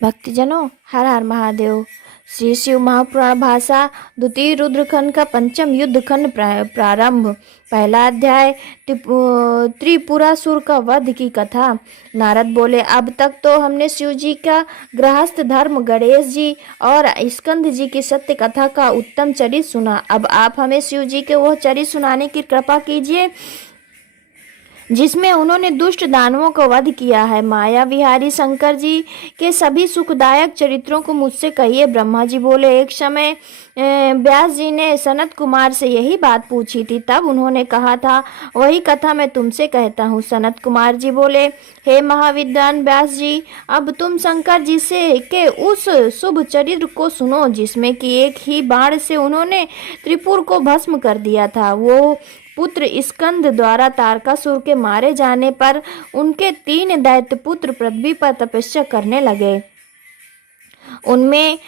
भक्तजनों, हर हर महादेव। श्री शिव महापुराण भाषा द्वितीय रुद्रखंड का पंचम युद्ध खंड प्रारंभ। पहला अध्याय त्रिपुरासुर का वध की कथा। नारद बोले, अब तक तो हमने शिव जी का गृहस्थ धर्म, गणेश जी और स्कंद जी की सत्य कथा का उत्तम चरित्र सुना। अब आप हमें शिव जी के वह चरित्र सुनाने की कृपा कीजिए जिसमें उन्होंने दुष्ट दानवों का वध किया है। माया विहारी शंकर जी के सभी सुखदायक चरित्रों को मुझसे कहिए। ब्रह्मा जी बोले, एक समय व्यास जी ने सनत कुमार से यही बात पूछी थी। तब उन्होंने कहा था, वही कथा मैं तुमसे कहता हूँ। सनत कुमार जी बोले, हे महाविद्वान व्यास जी, अब तुम शंकर जी से के उस शुभ चरित्र को सुनो जिसमें कि एक ही बाण से उन्होंने त्रिपुर को भस्म कर दिया था। वो पुत्र स्कंद द्वारा तारकासुर के मारे जाने पर उनके 3 दैत्य पुत्र पृथ्वी पर तपस्या करने लगे। उनमें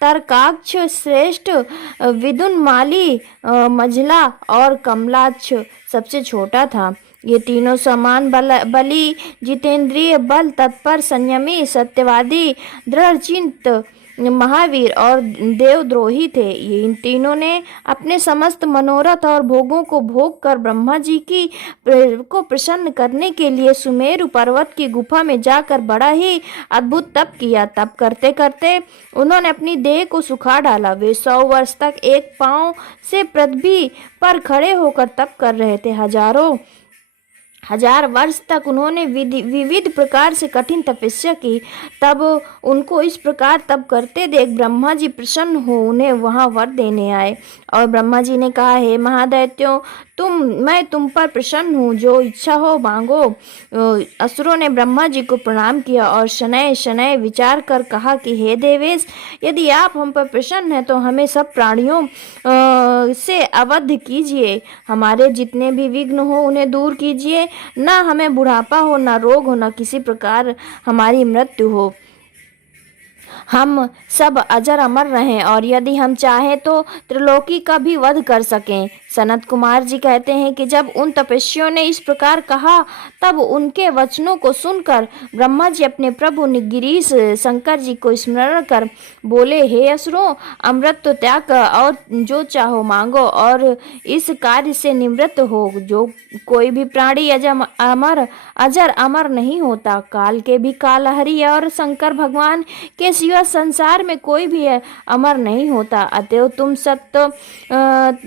तारकाक्ष श्रेष्ठ, विदुनमाली, मझला और कमलाक्ष सबसे छोटा था। ये तीनों समान बली, जितेंद्रिय, बल तत्पर, संयमी, सत्यवादी, दृढ़चित्त, महावीर और देवद्रोही थे। ये इन तीनों ने अपने समस्त मनोरथ और भोगों को भोग कर ब्रह्मा जी को प्रसन्न करने के लिए सुमेरु पर्वत की गुफा में जाकर बड़ा ही अद्भुत तप किया। तप करते करते उन्होंने अपनी देह को सुखा डाला। वे 100 वर्ष तक एक पांव से पृथ्वी पर खड़े होकर तप कर रहे थे। हजार वर्ष तक उन्होंने विविध प्रकार से कठिन तपस्या की। तब उनको इस प्रकार तप करते देख ब्रह्मा जी प्रसन्न हो उन्हें वहां वर देने आए। और ब्रह्मा जी ने कहा, हे महादैत्यों, मैं तुम पर प्रसन्न हूँ, जो इच्छा हो मांगो। असुरों ने ब्रह्मा जी को प्रणाम किया और शनय शनय विचार कर कहा कि हे देवेश, यदि आप हम पर प्रसन्न हैं तो हमें सब प्राणियों से अवध कीजिए। हमारे जितने भी विघ्न हो उन्हें दूर कीजिए। न हमें बुढ़ापा हो, न रोग हो, न किसी प्रकार हमारी मृत्यु हो। हम सब अजर अमर रहें और यदि हम चाहें तो त्रिलोकी का भी वध कर सकें। सनत कुमार जी कहते हैं कि जब उन तपस्वियों ने इस प्रकार कहा तब उनके वचनों को सुनकर ब्रह्मा जी अपने प्रभु गिरीश शंकर जी को स्मरण कर बोले, हे असुरों, अमृत तो त्याग कर और जो चाहो मांगो और इस कार्य से निवृत्त हो। जो कोई भी प्राणी अजर अमर नहीं होता। काल के भी कालहरी और शंकर भगवान के सिवा संसार में कोई भी अमर नहीं होता। अतएव तुम सत्य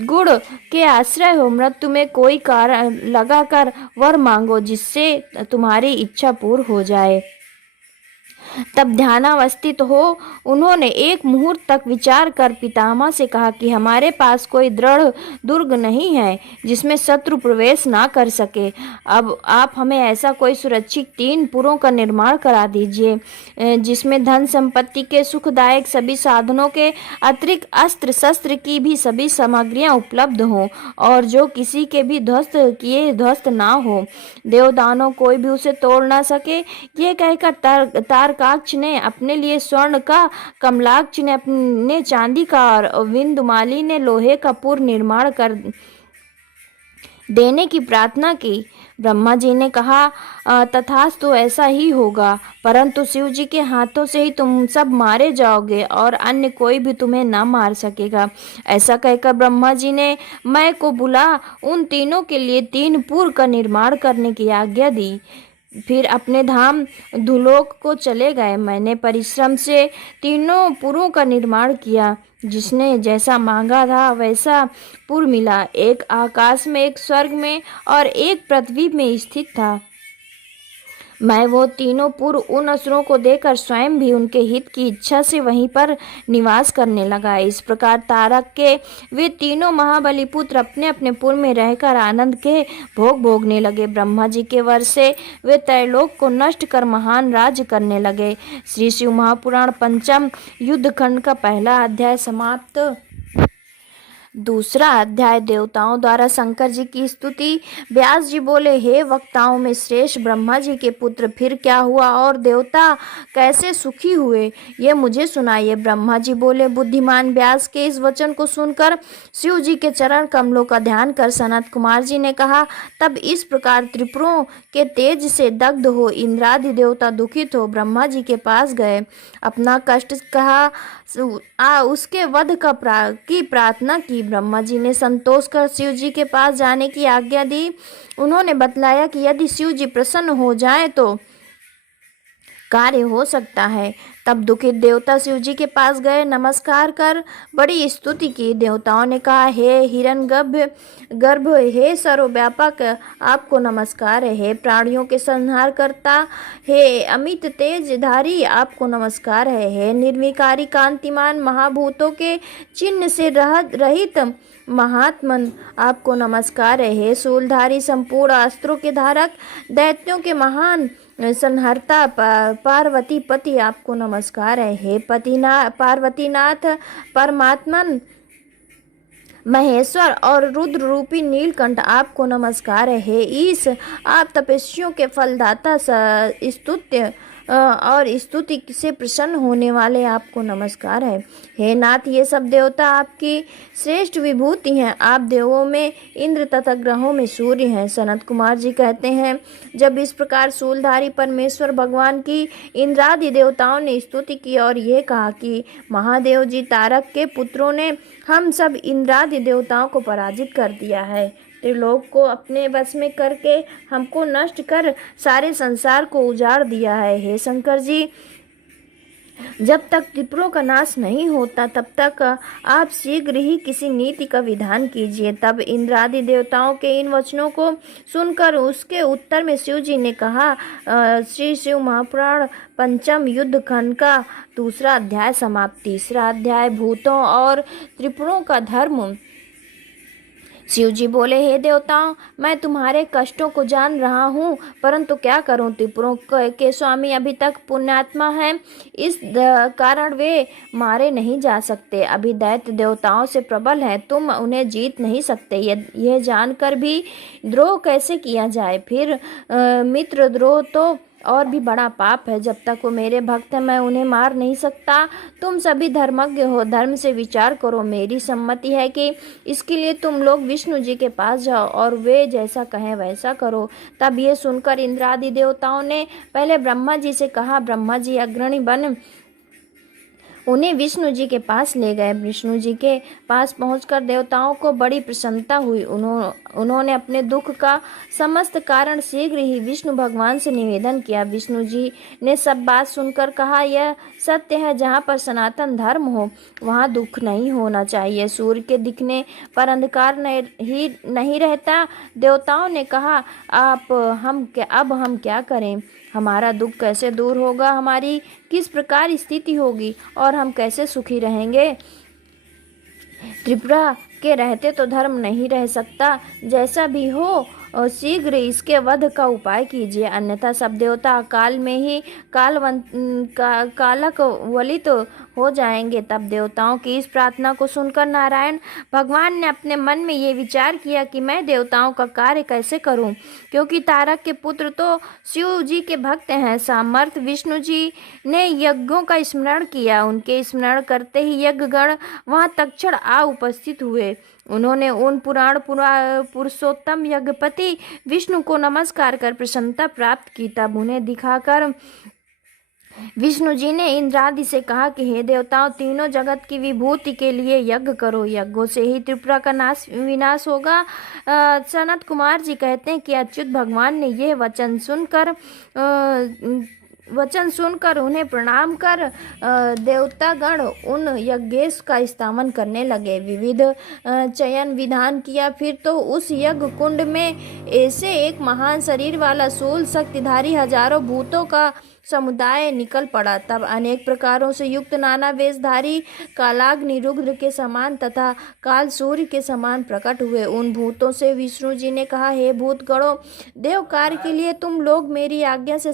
गुण के आश्रय हो। मृत्यु में कोई कारण लगाकर वर मांगो जिससे तुम्हारी इच्छा पूर्ण हो जाए। तब ध्यानावस्थित हो उन्होंने एक मुहूर्त तक विचार कर पितामह से कहा कि हमारे पास कोई दृढ़ दुर्ग नहीं है जिसमें शत्रु प्रवेश ना कर सके। अब आप हमें ऐसा कोई सुरक्षित 3 पुरों का निर्माण करा दीजिए जिसमें धन संपत्ति के सुखदायक सभी साधनों के अतिरिक्त अस्त्र शस्त्र की भी सभी सामग्रियां उपलब्ध हों और जो किसी के भी ध्वस्त ना हो। देवदानों कोई भी उसे तोड़ ना सके। ये कहकर तारकाक्ष ने अपने लिए स्वर्ण का, कमलाक्ष ने अपने चांदी का और विंदुमाली ने लोहे का पुर निर्माण कर देने की प्रार्थना की। ब्रह्मा जी ने कहा, तथास्तु ऐसा ही होगा, परंतु शिव जी के हाथों से ही तुम सब मारे जाओगे और अन्य कोई भी तुम्हें ना मार सकेगा। ऐसा कहकर ब्रह्मा जी ने मैं को बुला उन तीनों के लिए 3 पुर का निर्माण करने की आज्ञा दी। फिर अपने धाम धुलोक को चले गए। मैंने परिश्रम से 3 पुरों का निर्माण किया। जिसने जैसा मांगा था वैसा पुर मिला। एक आकाश में, एक स्वर्ग में और एक पृथ्वी में स्थित था। मैं वो 3 पुर उन असुरों को देकर स्वयं भी उनके हित की इच्छा से वहीं पर निवास करने लगा। इस प्रकार तारक के वे 3 महाबली पुत्र अपने अपने पुर में रहकर आनंद के भोग भोगने लगे। ब्रह्मा जी के वर से वे त्रैलोक को नष्ट कर महान राज्य करने लगे। श्री शिव महापुराण पंचम युद्ध खंड का पहला अध्याय समाप्त। दूसरा अध्याय देवताओं द्वारा शंकर जी की स्तुति। व्यास जी बोले, हे वक्ताओं में श्रेष्ठ ब्रह्मा जी के पुत्र, फिर क्या हुआ और देवता कैसे सुखी हुए, ये मुझे सुनाइए। ब्रह्मा जी बोले, बुद्धिमान व्यास के इस वचन को सुनकर शिव जी के चरण कमलों का ध्यान कर सनत कुमार जी ने कहा, तब इस प्रकार त्रिपुरों के तेज से दग्ध हो इंद्रादि देवता दुखित हो ब्रह्मा जी के पास गए, अपना कष्ट कहा, उसके वध की प्रार्थना की। ब्रह्मा जी ने संतोष कर शिव जी के पास जाने की आज्ञा दी। उन्होंने बतलाया कि यदि शिव जी प्रसन्न हो जाएं तो कार्य हो सकता है। तब दुखित देवता शिव जी के पास गए, नमस्कार कर बड़ी स्तुति की। देवताओं ने कहा, हे हिरण्यगर्भ, हे सर्वव्यापक, आपको नमस्कार है। हे प्राणियों के संहार करता, हे अमित तेजधारी, आपको नमस्कार है। हे निर्विकारी कांतिमान, महाभूतों के चिन्ह से रहित महात्मन, आपको नमस्कार है। हे शूलधारी, संपूर्ण अस्त्रों के धारक, दैत्यों के महान संहर्ता पार्वती पति, आपको नमस्कार है। हे पार्वतीनाथ, परमात्मन, महेश्वर और रुद्र रूपी नीलकंठ, आपको नमस्कार है। हे ईश, आप तपस्वियों के फलदाता, स्तुत्य और स्तुति से प्रसन्न होने वाले, आपको नमस्कार है। हे नाथ, ये सब देवता आपकी श्रेष्ठ विभूति हैं। आप देवों में इंद्र तथा ग्रहों में सूर्य हैं। सनत कुमार जी कहते हैं, जब इस प्रकार शूलधारी परमेश्वर भगवान की इंद्रादि देवताओं ने स्तुति की और ये कहा कि महादेव जी तारक के पुत्रों ने हम सब इंद्रादि देवताओं को पराजित कर दिया है, त्रिलोक को अपने वश में करके हमको नष्ट कर सारे संसार को उजाड़ दिया है। हे शंकर जी, जब तक त्रिपुरों का नाश नहीं होता तब तक आप शीघ्र ही किसी नीति का विधान कीजिए। तब इंद्रादि देवताओं के इन वचनों को सुनकर उसके उत्तर में शिव जी ने कहा, श्री शिव महापुराण पंचम युद्ध खंड का दूसरा अध्याय समाप्त। तीसरा अध्याय भूतों और त्रिपुरों का धर्म। शिव जी बोले, हे देवताओं, मैं तुम्हारे कष्टों को जान रहा हूँ, परंतु क्या करूँ, त्रिपुरों के स्वामी अभी तक पुण्यात्मा हैं, इस कारण वे मारे नहीं जा सकते। अभी दैत्य देवताओं से प्रबल हैं, तुम उन्हें जीत नहीं सकते। यह जानकर भी द्रोह कैसे किया जाए, फिर मित्र द्रोह तो और भी बड़ा पाप है। जब तक वो मेरे भक्त हैं, मैं उन्हें मार नहीं सकता। तुम सभी धर्मज्ञ हो, धर्म से विचार करो। मेरी सम्मति है कि इसके लिए तुम लोग विष्णु जी के पास जाओ और वे जैसा कहें वैसा करो। तब ये सुनकर इंद्रादि देवताओं ने पहले ब्रह्मा जी से कहा। ब्रह्मा जी अग्रणी बन उन्हें विष्णु जी के पास ले गए। विष्णु जी के पास पहुंचकर देवताओं को बड़ी प्रसन्नता हुई। उन्होंने अपने दुख का समस्त कारण शीघ्र ही विष्णु भगवान से निवेदन किया। विष्णु जी ने सब बात सुनकर कहा, यह सत्य है, जहाँ पर सनातन धर्म हो वहाँ दुख नहीं होना चाहिए। सूर्य के दिखने पर अंधकार नहीं रहता। देवताओं ने कहा, अब हम क्या करें, हमारा दुख कैसे दूर होगा, हमारी किस प्रकार स्थिति होगी और हम कैसे सुखी रहेंगे। त्रिपुरा के रहते तो धर्म नहीं रह सकता, जैसा भी हो और शीघ्र इसके वध का उपाय कीजिए, अन्यथा सब देवता काल में ही कालक वलित हो जाएंगे। तब देवताओं की इस प्रार्थना को सुनकर नारायण भगवान ने अपने मन में ये विचार किया कि मैं देवताओं का कार्य कैसे करूं, क्योंकि तारक के पुत्र तो शिव जी के भक्त हैं। सामर्थ विष्णु जी ने यज्ञों का स्मरण किया। उनके स्मरण करते ही यज्ञगण वहां तक्षण आ उपस्थित हुए। उन्होंने उन पुरुषोत्तम यज्ञपति विष्णु को नमस्कार कर प्रसन्नता प्राप्त की। तब उन्हें दिखाकर विष्णु जी ने इंद्रादि से कहा कि हे देवताओं, तीनों जगत की विभूति के लिए यज्ञ करो, यज्ञों से ही त्रिपुरा का विनाश होगा। सनत कुमार जी कहते हैं कि अच्युत भगवान ने यह वचन सुनकर उन्हें प्रणाम कर देवतागण उन यज्ञेश का स्थापन करने लगे। विविध चयन विधान किया। फिर तो उस यज्ञ कुंड में ऐसे एक महान शरीर वाला शूल शक्तिधारी हजारों भूतों का समुदाय निकल पड़ा। तब अनेक प्रकारों से युक्त नाना वेशधारी कालाग्नि रुद्र के समान तथा काल सूर्य के समान प्रकट हुए। उन भूतों से विष्णु जी ने कहा, हे भूतगणों, देव कार्य के लिए तुम लोग मेरी आज्ञा से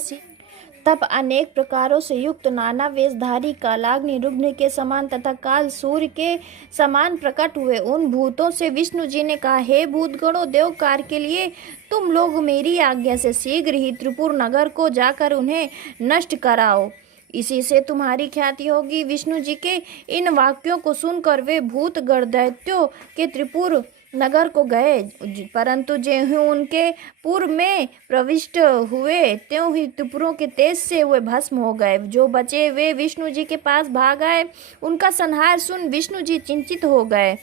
तब अनेक प्रकारों से युक्त नाना वेशधारी कालाग्नि रुग्ण के समान तथा काल सूर्य के समान प्रकट हुए। उन भूतों से विष्णु जी ने कहा, हे भूतगणों, देव कार्य के लिए तुम लोग मेरी आज्ञा से शीघ्र ही त्रिपुर नगर को जाकर उन्हें नष्ट कराओ, इसी से तुम्हारी ख्याति होगी। विष्णु जी के इन वाक्यों को सुनकर वे भूत गणदैत्यों के त्रिपुर नगर को गए, परंतु ज्यों उनके पुर में प्रविष्ट हुए त्यों ही त्रिपुरों के तेज से वे भस्म हो गए। जो बचे वे विष्णु जी के पास भाग आए। उनका संहार सुन विष्णु जी चिंतित हो गए।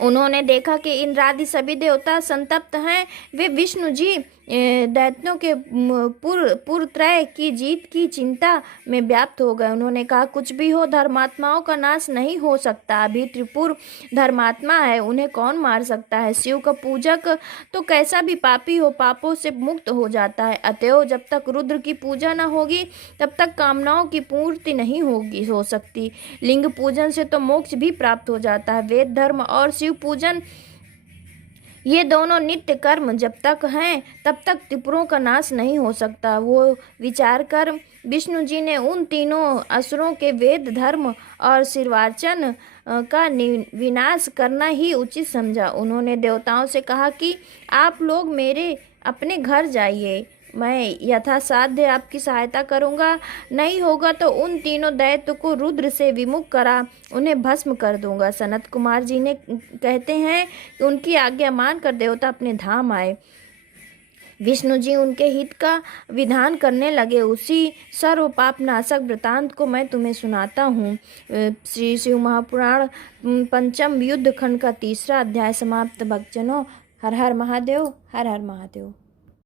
उन्होंने देखा कि इंद्रादि सभी देवता संतप्त हैं। वे विष्णु जी दैत्यों के पुरत्रय की जीत की चिंता में व्याप्त हो गए। उन्होंने कहा, कुछ भी हो, धर्मात्माओं का नाश नहीं हो सकता। अभी त्रिपुर धर्मात्मा है, उन्हें कौन मार सकता है। शिव का पूजक तो कैसा भी पापी हो, पापों से मुक्त हो जाता है। अतएव जब तक रुद्र की पूजा न होगी तब तक कामनाओं की पूर्ति नहीं हो सकती। लिंग पूजन से तो मोक्ष भी प्राप्त हो जाता है। वेद धर्म और शिव पूजन, ये दोनों नित्य कर्म जब तक हैं तब तक त्रिपुरों का नाश नहीं हो सकता। वो विचार कर विष्णु जी ने उन तीनों असुरों के वेद धर्म और शिवार्चन का विनाश करना ही उचित समझा। उन्होंने देवताओं से कहा कि आप लोग मेरे अपने घर जाइए, मैं यथासाध्य आपकी सहायता करूंगा। नहीं होगा तो उन तीनों दैत्य को रुद्र से विमुख करा उन्हें भस्म कर दूंगा। सनत कुमार जी ने कहते हैं कि उनकी आज्ञा मानकर देवता अपने धाम आए। विष्णु जी उनके हित का विधान करने लगे। उसी सर्व पापनाशक वृतांत को मैं तुम्हें सुनाता हूँ। श्री शिव महापुराण पंचम युद्ध खंड का 3रा अध्याय समाप्त। भक्तजनों, हर हर महादेव, हर हर महादेव।